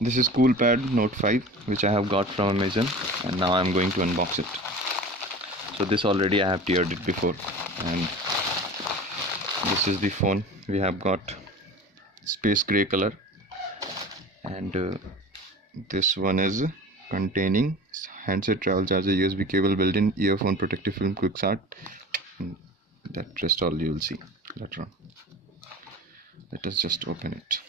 This is coolpad Note 5, which I have got from Amazon, and now I'm going to unbox it. So this already I have teared it before, and this is the phone. We have got space gray color, and this one is containing handset, travel charger, USB cable, built-in earphone, protective film, quick start. That rest all you will see later on. Let us just open it.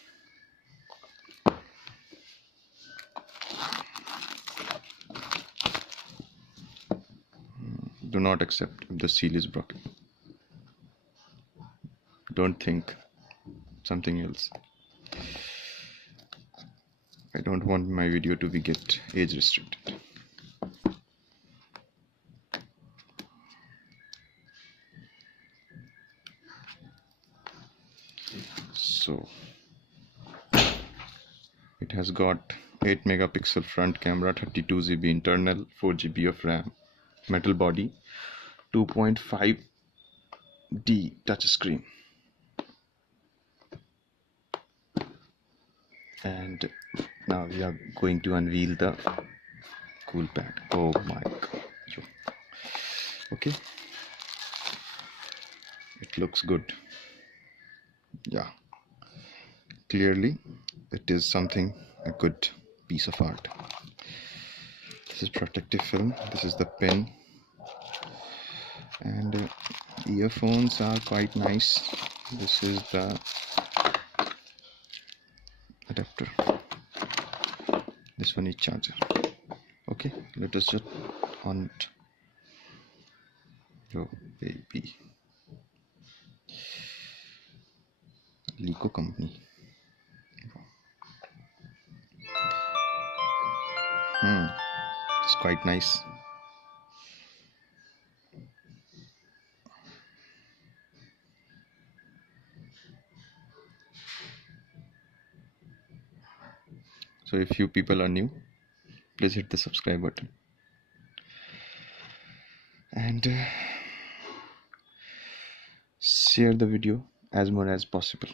Do not accept if the seal is broken. Don't think something else. I don't want my video to be get age restricted. So it has got 8 megapixel front camera, 32 GB internal, 4 GB of RAM, metal body, 2.5D touchscreen, and now we are going to unveil the coolpad. Oh my god. Okay, it looks good. Yeah, clearly it is something, a good piece of art. This is protective film, this is the pin, and earphones are quite nice. This is the adapter, this one is charger. Okay, let us just on it. Oh baby, Lico company. It's quite nice. So if you people are new, please hit the subscribe button and share the video as more as possible.